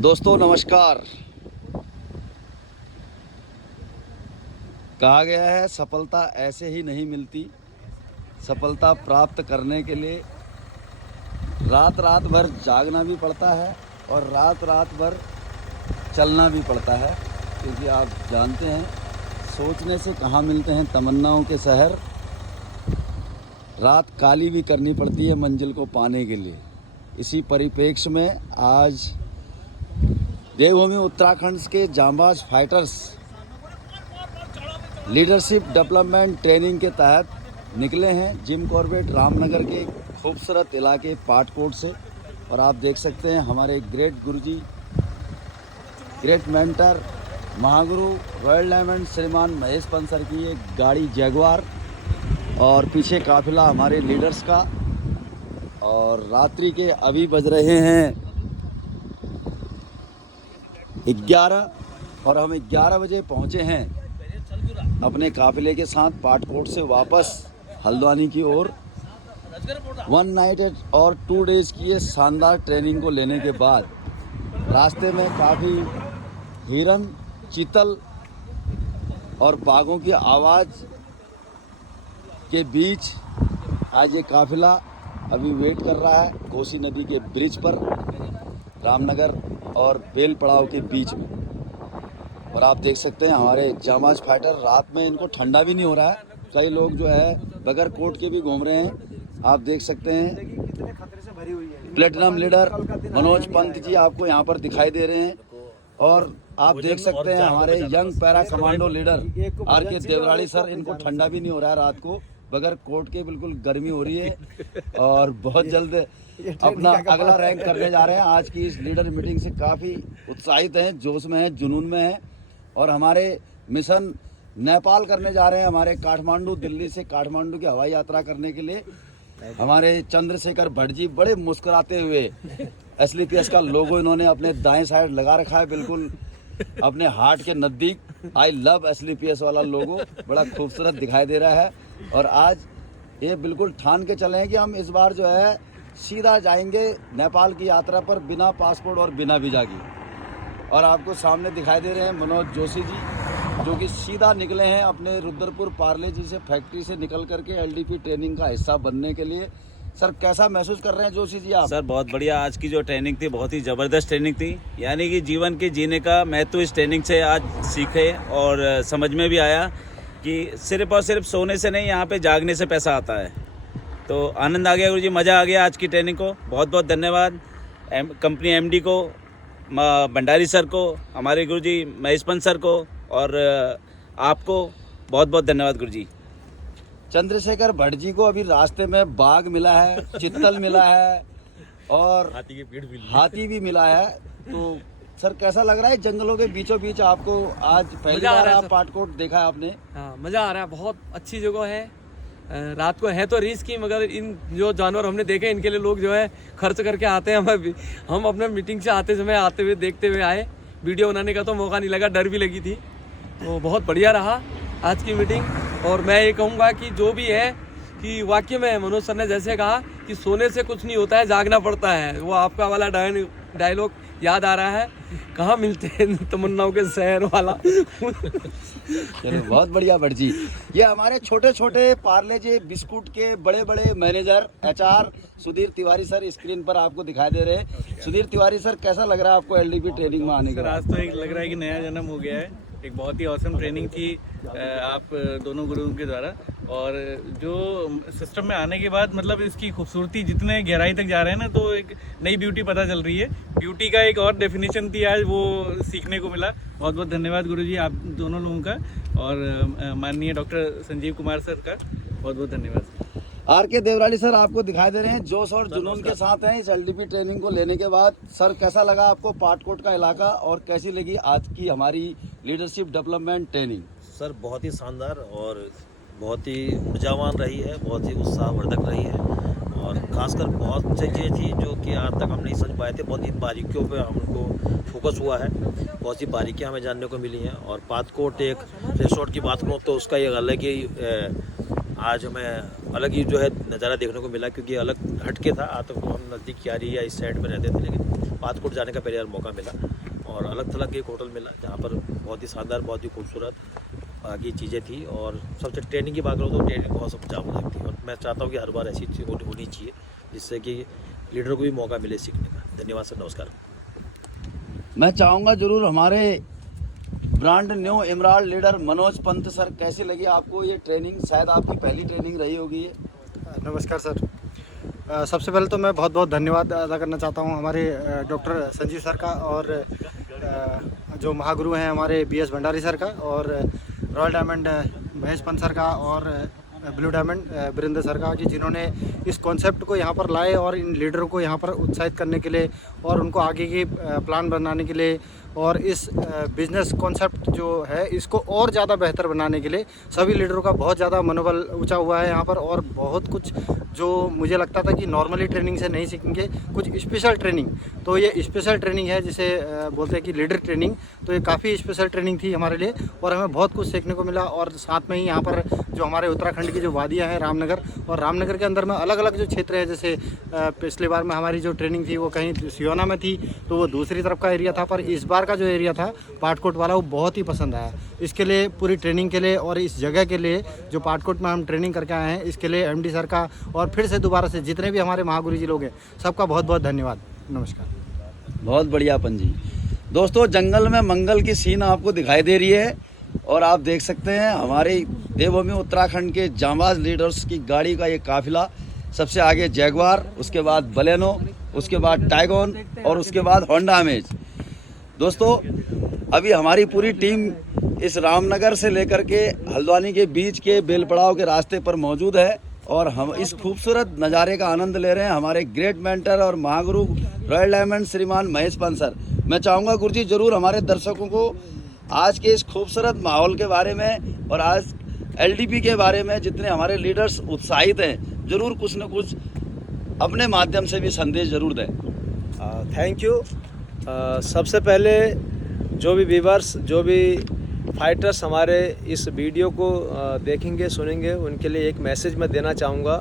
दोस्तों नमस्कार। कहा गया है सफलता ऐसे ही नहीं मिलती। सफलता प्राप्त करने के लिए रात रात भर जागना भी पड़ता है और रात रात भर चलना भी पड़ता है, क्योंकि आप जानते हैं सोचने से कहाँ मिलते हैं तमन्नाओं के शहर। रात काली भी करनी पड़ती है मंजिल को पाने के लिए। इसी परिप्रेक्ष्य में आज देवभूमि उत्तराखंड के जांबाज फाइटर्स लीडरशिप डेवलपमेंट ट्रेनिंग के तहत निकले हैं जिम कॉर्बेट रामनगर के खूबसूरत इलाके पाटकोट से। और आप देख सकते हैं हमारे ग्रेट गुरुजी, great mentor, Mahaguru royal diamond श्रीमान महेश पंसर की एक गाड़ी जैगुआर और पीछे काफिला हमारे लीडर्स का। और रात्रि के अभी बज रहे हैं 11 और हम 11 बजे पहुंचे हैं अपने काफिले के साथ पाटकोट से वापस हल्द्वानी की ओर। 1 नाइट और 2 डेज़ की ये शानदार ट्रेनिंग को लेने के बाद रास्ते में काफ़ी हिरन, चीतल और बाघों की आवाज़ के बीच आज ये काफिला अभी वेट कर रहा है कोसी नदी के ब्रिज पर रामनगर और बेल पड़ाव के बीच में। और आप देख सकते हैं हमारे जांबाज फाइटर, रात में इनको ठंडा भी नहीं हो रहा है। कई लोग जो है बगैर कोट के भी घूम रहे हैं। आप देख सकते हैं प्लेटिनम लीडर मनोज पंत जी आपको यहाँ पर दिखाई दे रहे हैं। और आप देख सकते हैं हमारे young para commando leader RK Devrali sir, इनको ठंडा भी नहीं हो रहा है रात को, बगैर कोट के बिल्कुल गर्मी हो रही है और बहुत जल्द अपना अगला रैंक करने जा रहे हैं। आज की इस लीडर मीटिंग से काफ़ी उत्साहित हैं, जोश में हैं, जुनून में हैं। और हमारे मिशन नेपाल करने जा रहे हैं, हमारे काठमांडू, दिल्ली से काठमांडू की हवाई यात्रा करने के लिए। हमारे चंद्रशेखर भट्ट जी बड़े मुस्कुराते हुए SLPS का लोगो इन्होंने अपने दाएं साइड लगा रखा है, बिल्कुल अपने हार्ट के नज़दीक आई लव SLPS वाला लोगो बड़ा खूबसूरत दिखाई दे रहा है। और आज ये बिल्कुल ठान के चले हैं कि हम इस बार जो है सीधा जाएंगे नेपाल की यात्रा पर बिना पासपोर्ट और बिना वीज़ा की। और आपको सामने दिखाई दे रहे हैं मनोज जोशी जी, जो कि सीधा निकले हैं अपने रुद्रपुर पार्ले जी से फैक्ट्री से निकल करके LDP ट्रेनिंग का हिस्सा बनने के लिए। सर कैसा महसूस कर रहे हैं जोशी जी आप? सर बहुत बढ़िया, आज की जो ट्रेनिंग थी बहुत ही ज़बरदस्त ट्रेनिंग थी। यानी कि जीवन के जीने का महत्व इस ट्रेनिंग से आज सीखे और समझ में भी आया कि सिर्फ और सिर्फ सोने से नहीं, यहाँ पे जागने से पैसा आता है। तो आनंद आ गया गुरुजी, मज़ा आ गया आज की ट्रेनिंग को। बहुत बहुत धन्यवाद कंपनी MD को, भंडारी सर को, हमारे गुरुजी महेश पंत सर को और आपको बहुत बहुत धन्यवाद गुरुजी। चंद्रशेखर भट्ट जी को अभी रास्ते में बाघ मिला है, चित्तल मिला है और हाथी भी मिला है। तो सर कैसा लग रहा है जंगलों के बीचों बीच आपको? आज पहली बार आप पाटकोट देखा है आपने? हाँ, मज़ा आ रहा है, बहुत अच्छी जगह है। रात को है तो रिस्क की, मगर इन जो जानवर हमने देखे इनके लिए लोग जो है खर्च करके आते हैं। हम अपने मीटिंग से आते समय आते हुए देखते हुए आए, वीडियो बनाने का तो मौका नहीं लगा, डर भी लगी थी। तो बहुत बढ़िया रहा आज की मीटिंग। और मैं ये कहूँगा कि जो भी है कि वाकई में मनोज सर ने जैसे कहा कि सोने से कुछ नहीं होता है, जागना पड़ता है। वो आपका वाला डायलॉग याद आ रहा है, कहाँ मिलते हैं तमन्नाओं के शहर वाला। चलो बहुत बढ़िया भट्ट जी। ये हमारे छोटे छोटे पार्ले जी बिस्कुट के बड़े बड़े manager HR Sudhir Tiwari sir screen पर आपको दिखाई दे रहे हैं। सुधीर तिवारी सर कैसा लग रहा है आपको LDP ट्रेनिंग में आने के बाद? आज तो एक लग रहा है कि नया जन्म हो गया है। एक बहुत ही औसम ट्रेनिंग थी आप दोनों गुरुओं के द्वारा। और जो सिस्टम में आने के बाद मतलब इसकी खूबसूरती जितने गहराई तक जा रहे हैं ना, तो एक नई ब्यूटी पता चल रही है। ब्यूटी का एक और डेफिनेशन थी आज, वो सीखने को मिला। बहुत बहुत धन्यवाद गुरुजी आप दोनों लोगों का और माननीय डॉक्टर संजीव कुमार सर का बहुत बहुत धन्यवाद। RK देवराली सर आपको दिखाई दे रहे हैं, जोश और जुनून के साथ हैं इस LDP ट्रेनिंग को लेने के बाद। सर कैसा लगा आपको पाटकोट का इलाका और कैसी लगी आज की हमारी लीडरशिप डेवलपमेंट ट्रेनिंग? सर बहुत ही शानदार और बहुत ही ऊर्जावान रही है, बहुत ही उत्साहवर्धक रही है। और खासकर बहुत चीज़ें थी जो कि आज तक हम नहीं समझ पाए थे। बहुत ही बारीकियों पे हमको फोकस हुआ है, बहुत सी बारीकियां हमें जानने को मिली हैं। और पाटकोट एक रिसोर्ट की बात करूँ तो उसका एक अलग ही आज हमें अलग ही जो है नज़ारा देखने को मिला, क्योंकि अलग हटके था। आज तो हम नज़दीक क्यारी या इस साइड में रहते थे, लेकिन पाटकोट जाने का पहले बार मौका मिला और अलग थलग एक होटल मिला जहाँ पर बहुत ही शानदार, बहुत ही खूबसूरत बाकी चीज़ें थी। और सबसे ट्रेनिंग की बात करूँ तो ट्रेनिंग बहुत समझावदायक थी और मैं चाहता हूँ कि हर बार ऐसी चीज़ होनी चाहिए जिससे कि लीडर को भी मौका मिले सीखने का। धन्यवाद सर, नमस्कार। मैं चाहूँगा जरूर हमारे brand new emerald leader Manoj Pant sir, कैसी लगी आपको ये ट्रेनिंग? शायद आपकी पहली ट्रेनिंग रही होगी ये। नमस्कार सर। सबसे पहले तो मैं बहुत बहुत धन्यवाद अदा करना चाहता हूँ हमारे डॉक्टर संजीव सर का और जो महागुरु हैं हमारे BS भंडारी सर का, और royal diamond Mahesh Pant sir का, और ब्लू डायमंड वीरेंद्र सर का, कि जिन्होंने इस कॉन्सेप्ट को यहाँ पर लाए और इन लीडरों को यहाँ पर उत्साहित करने के लिए और उनको आगे की प्लान बनाने के लिए और इस बिज़नेस कॉन्सेप्ट जो है इसको और ज़्यादा बेहतर बनाने के लिए सभी लीडरों का बहुत ज़्यादा मनोबल ऊंचा हुआ है यहाँ पर। और बहुत कुछ जो मुझे लगता था कि नॉर्मली ट्रेनिंग से नहीं सीखेंगे, कुछ स्पेशल ट्रेनिंग, तो ये स्पेशल ट्रेनिंग है जिसे बोलते हैं कि लीडर ट्रेनिंग। तो ये काफ़ी स्पेशल ट्रेनिंग थी हमारे लिए और हमें बहुत कुछ सीखने को मिला। और साथ में ही यहाँ पर जो हमारे उत्तराखंड की जो वादियाँ हैं रामनगर, और रामनगर के अंदर में अलग अलग जो क्षेत्र है, जैसे पिछली बार में हमारी जो ट्रेनिंग थी वो कहीं सियोना में थी तो वो दूसरी तरफ का एरिया था, पर इस बार का जो एरिया था पाटकोट वाला वो बहुत ही पसंद आया। इसके लिए पूरी ट्रेनिंग के लिए और इस जगह के लिए जो पाटकोट में हम ट्रेनिंग करके आए हैं इसके लिए MD सर का और फिर से दोबारा से जितने भी हमारे महागुरु जी लोग हैं सबका बहुत बहुत धन्यवाद। नमस्कार। बहुत बढ़िया अपन जी। दोस्तों, जंगल में मंगल की सीन आपको दिखाई दे रही है और आप देख सकते हैं हमारे देवभूमि उत्तराखंड के जांबाज लीडर्स की गाड़ी का ये काफिला। सबसे आगे जैगवार, उसके बाद बलेनो, उसके बाद टाइगोन और उसके बाद होंडा अमेज। दोस्तों, अभी हमारी पूरी टीम इस रामनगर से लेकर के हल्द्वानी के बीच के बेलपड़ाव के रास्ते पर मौजूद है और हम इस खूबसूरत नज़ारे का आनंद ले रहे हैं। हमारे ग्रेट मेंटर और महागुरु रॉयल डायमंड श्रीमान महेश पंत सर। मैं चाहूँगा गुरुजी जरूर हमारे दर्शकों को आज के इस खूबसूरत माहौल के बारे में और आज LDP के बारे में जितने हमारे लीडर्स उत्साहित हैं, जरूर कुछ न कुछ अपने माध्यम से भी संदेश जरूर दें। Thank you. सबसे पहले जो भी व्यूवर्स, जो भी फाइटर्स हमारे इस वीडियो को देखेंगे सुनेंगे, उनके लिए एक मैसेज मैं देना चाहूँगा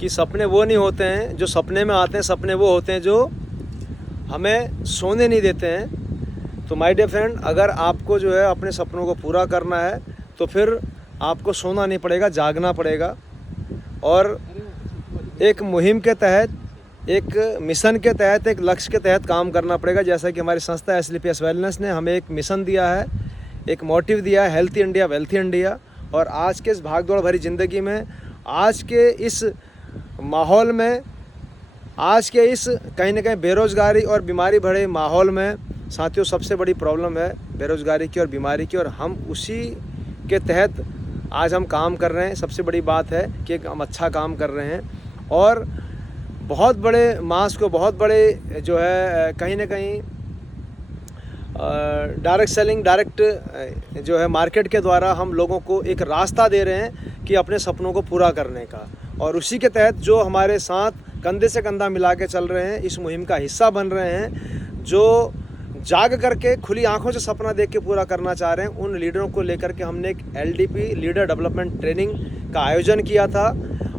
कि सपने वो नहीं होते हैं जो सपने में आते हैं, सपने वो होते हैं जो हमें सोने नहीं देते हैं। तो माय डियर फ्रेंड, अगर आपको जो है अपने सपनों को पूरा करना है तो फिर आपको सोना नहीं पड़ेगा, जागना पड़ेगा। और एक मुहिम के तहत, एक मिशन के तहत, एक लक्ष्य के तहत काम करना पड़ेगा। जैसा कि हमारी संस्था SLPS वेलनेस ने हमें एक मिशन दिया है, एक मोटिव दिया है, हेल्थी इंडिया वेल्थी इंडिया। और आज के इस भागदौड़ भरी ज़िंदगी में, आज के इस माहौल में, आज के इस कहीं ना कहीं बेरोज़गारी और बीमारी भरे माहौल में साथियों सबसे बड़ी प्रॉब्लम है बेरोज़गारी की और बीमारी की, और हम उसी के तहत आज हम काम कर रहे हैं। सबसे बड़ी बात है कि हम अच्छा काम कर रहे हैं और बहुत बड़े मास को, बहुत बड़े जो है कहीं ना कहीं डायरेक्ट सेलिंग, डायरेक्ट जो है मार्केट के द्वारा हम लोगों को एक रास्ता दे रहे हैं कि अपने सपनों को पूरा करने का। और उसी के तहत जो हमारे साथ कंधे से कंधा मिला के चल रहे हैं, इस मुहिम का हिस्सा बन रहे हैं, जो जाग करके खुली आंखों से सपना देख के पूरा करना चाह रहे हैं, उन लीडरों को लेकर के हमने एक LDP लीडर डेवलपमेंट ट्रेनिंग का आयोजन किया था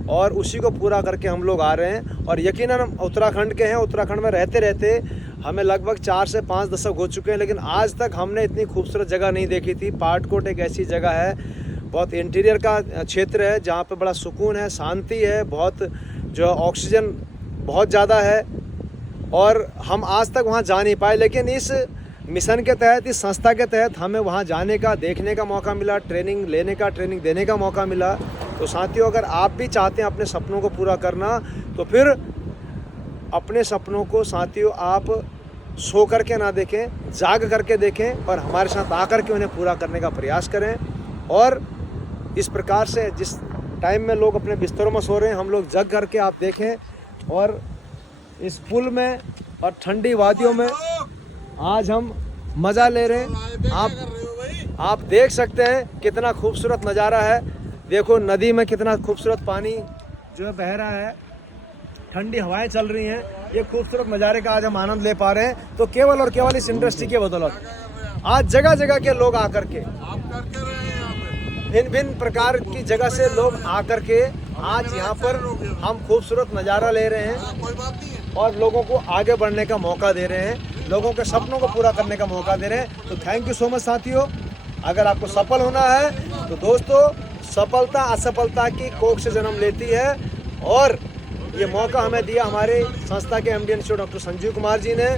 और उसी को पूरा करके हम लोग आ रहे हैं। और यकीनन हम उत्तराखंड के हैं, उत्तराखंड में रहते रहते हमें लगभग 4 से 5 दशक हो चुके हैं, लेकिन आज तक हमने इतनी खूबसूरत जगह नहीं देखी थी। पाटकोट एक ऐसी जगह है, बहुत इंटीरियर का क्षेत्र है जहाँ पे बड़ा सुकून है, शांति है, बहुत जो ऑक्सीजन बहुत ज़्यादा है और हम आज तक वहाँ जा नहीं पाए। लेकिन इस मिशन के तहत, इस संस्था के तहत हमें वहाँ जाने का, देखने का मौका मिला, ट्रेनिंग लेने का, ट्रेनिंग देने का मौका मिला। तो साथियों, अगर आप भी चाहते हैं अपने सपनों को पूरा करना, तो फिर अपने सपनों को साथियों आप सो करके ना देखें, जाग करके देखें और हमारे साथ आकर के उन्हें पूरा करने का प्रयास करें। और इस प्रकार से जिस टाइम में लोग अपने बिस्तरों में सो रहे हैं, हम लोग जग करके आप देखें और इस पुल में और ठंडी वादियों में आज हम मज़ा ले रहे हैं। आप देख सकते हैं कितना खूबसूरत नज़ारा है। देखो नदी में कितना खूबसूरत पानी जो है बह रहा है, ठंडी हवाएं चल रही हैं। ये खूबसूरत नज़ारे का आज हम आनंद ले पा रहे हैं, तो केवल और केवल इस इंडस्ट्री के बदौलत। आज जगह जगह के लोग आकर के भिन्न भिन्न प्रकार की जगह से लोग आकर के आज यहाँ पर हम खूबसूरत नज़ारा ले रहे हैं और लोगों को आगे बढ़ने का मौका दे रहे हैं, लोगों के सपनों को पूरा करने का मौका दे रहे हैं। तो थैंक यू सो मच साथियों। अगर आपको सफल होना है तो दोस्तों, सफलता असफलता की कोख से जन्म लेती है और ये मौका हमें दिया हमारे संस्था के MD डॉक्टर संजीव कुमार जी ने,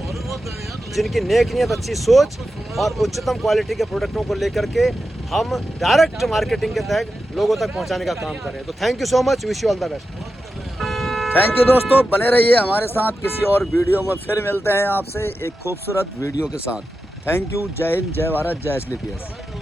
जिनकी नेक नियत, अच्छी सोच और उच्चतम क्वालिटी के प्रोडक्टों को लेकर के हम डायरेक्ट मार्केटिंग के तहत लोगों तक पहुंचाने का काम करें। तो thank you so much, wish you all the best. Thank you दोस्तों, बने रहिए हमारे साथ। किसी और वीडियो में फिर मिलते हैं आपसे एक खूबसूरत वीडियो के साथ। Thank you. जय हिंद, जय भारत, जय SLPS।